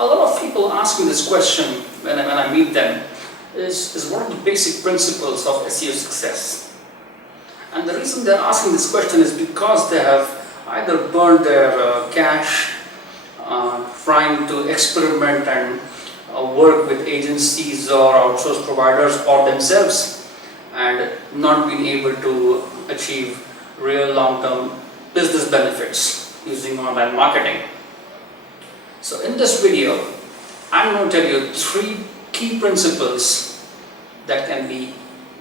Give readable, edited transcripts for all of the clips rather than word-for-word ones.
A lot of people ask me this question when I meet them, is what are the basic principles of SEO success? And the reason they're asking this question is because they have either burned their cash trying to experiment and work with agencies or outsourced providers or themselves and not being able to achieve real long-term business benefits using online marketing. So in this video, I'm going to tell you 3 key principles that can be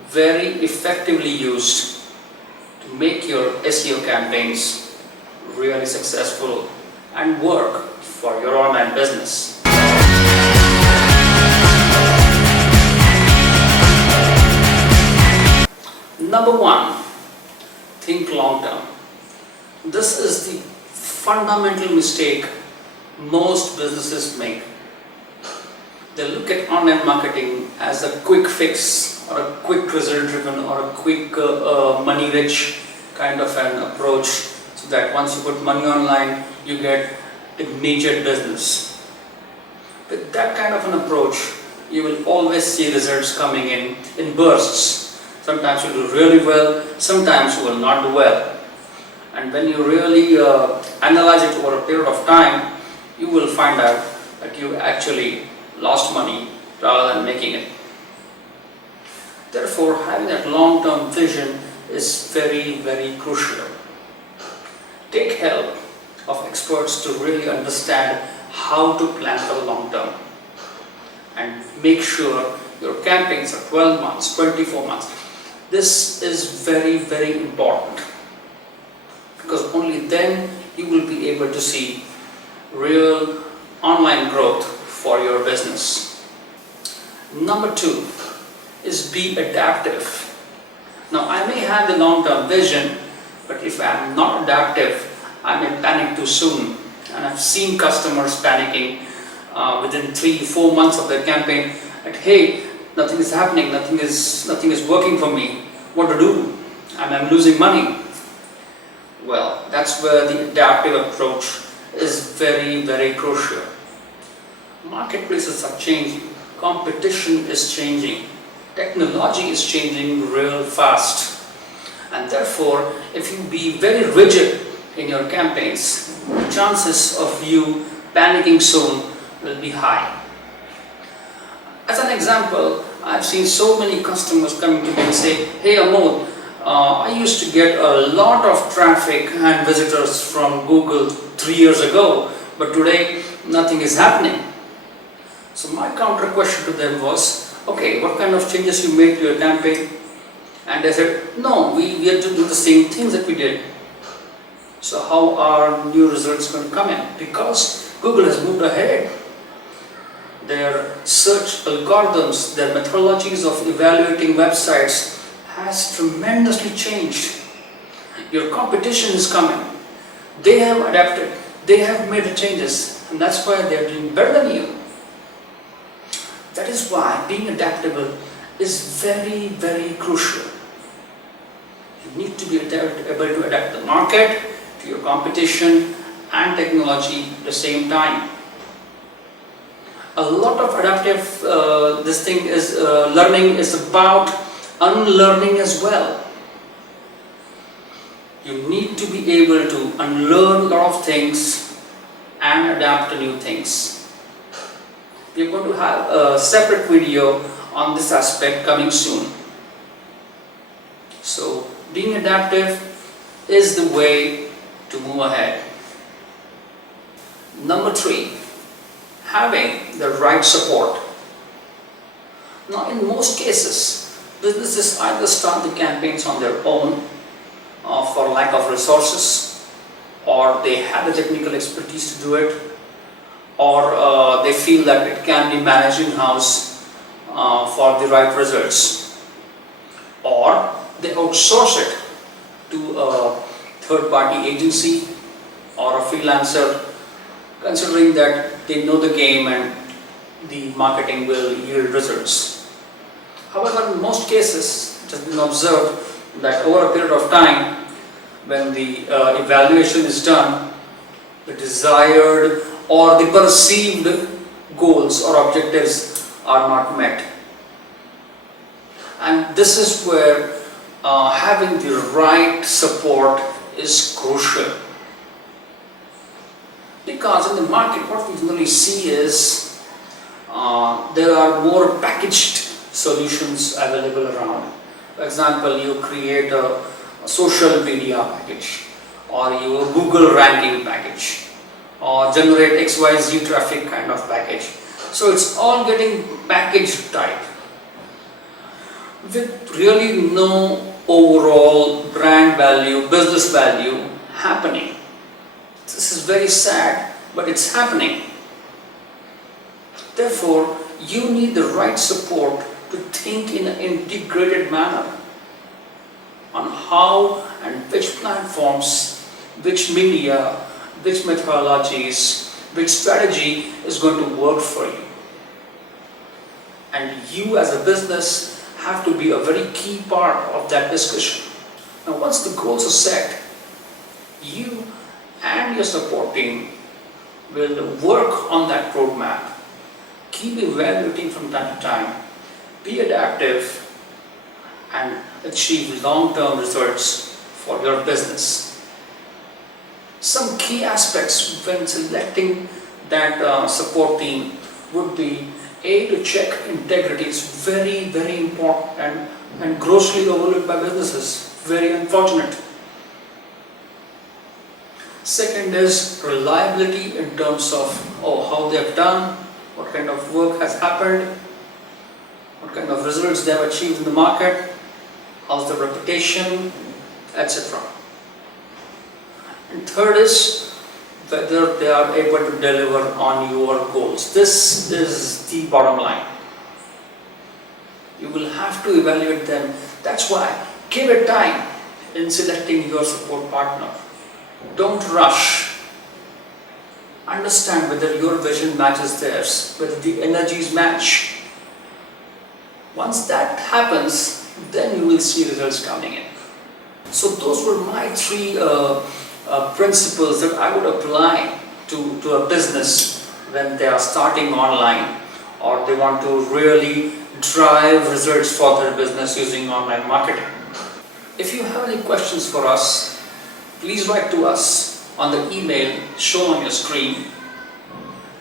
very effectively used to make your SEO campaigns really successful and work for your online business. Number 1, think long term. This is the fundamental mistake most businesses make. They look at online marketing as a quick fix or a quick result driven or a quick money rich kind of an approach, so that once you put money online you get immediate business. With that kind of an approach, you will always see results coming in bursts. Sometimes you do really well, sometimes you will not do well. And when you really analyze it over a period of time, you will find out that you actually lost money rather than making it. Therefore, having that long-term vision is very, very crucial. Take help of experts to really understand how to plan for the long term, and make sure your campaigns are 12 months, 24 months. This is very, very important, because only then you will be able to see real online growth for your business. Number 2 is be adaptive. Now, I may have the long-term vision, but if I am not adaptive, I may panic too soon. And I've seen customers panicking within 3-4 months of their campaign that, hey, nothing is happening, nothing is working for me, what to do? I'm losing money. Well, that's where the adaptive approach is very, very crucial. Marketplaces are changing, competition is changing, technology is changing real fast, and therefore if you be very rigid in your campaigns, the chances of you panicking soon will be high. As an example, I've seen so many customers coming to me and say, hey Amod, I used to get a lot of traffic and visitors from Google 3 years ago, but today nothing is happening. So my counter question to them was, okay, what kind of changes you made to your campaign? And they said, no, we had to do the same things that we did. So how are new results going to come in? Because Google has moved ahead. Their search algorithms, their methodologies of evaluating websites has tremendously changed. Your competition is coming. They have adapted. They have made the changes, and that's why they are doing better than you. That is why being adaptable is very, very crucial. You need to be able to adapt the market to your competition and technology at the same time. A lot of adaptive learning is about unlearning as well. You need to be able to unlearn a lot of things and adapt to new things. We are going to have a separate video on this aspect coming soon. So, being adaptive is the way to move ahead. Number 3, having the right support. Now, in most cases, businesses either start the campaigns on their own for lack of resources, or they have the technical expertise to do it, or they feel that it can be managed in-house for the right results, or they outsource it to a third-party agency or a freelancer, considering that they know the game and the marketing will yield results. However, in most cases, it has been observed that over a period of time, when the evaluation is done, the desired or the perceived goals or objectives are not met. And this is where having the right support is crucial. Because in the market, what we generally see is there are more packaged solutions available around. For example, you create a social media package, or your Google ranking package, or generate XYZ traffic kind of package. So it's all getting packaged type, with really no overall brand value, business value happening. This is very sad, but it's happening. Therefore, you need the right support to think in an integrated manner on how and which platforms, which media, which methodologies, which strategy is going to work for you. And you as a business have to be a very key part of that discussion. Now, once the goals are set, you and your support team will work on that roadmap. Keep evaluating from time to time, be adaptive, and achieve long-term results for your business. Some key aspects when selecting that support team would be to check integrity. It's very, very important and grossly overlooked by businesses. Very unfortunate. Second is reliability in terms of how they have done, what kind of work has happened, what kind of results they have achieved in the market, how's their reputation, etc. And third is whether they are able to deliver on your goals. This is the bottom line. You will have to evaluate them. That's why give it time in selecting your support partner. Don't rush. Understand whether your vision matches theirs, whether the energies match. Once that happens, then you will see results coming in. So those were my three principles that I would apply to a business when they are starting online, or they want to really drive results for their business using online marketing. If you have any questions for us, please write to us on the email shown on your screen.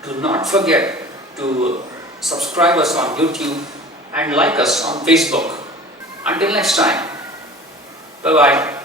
Do not forget to subscribe us on YouTube and like us on Facebook. Until next time, bye-bye.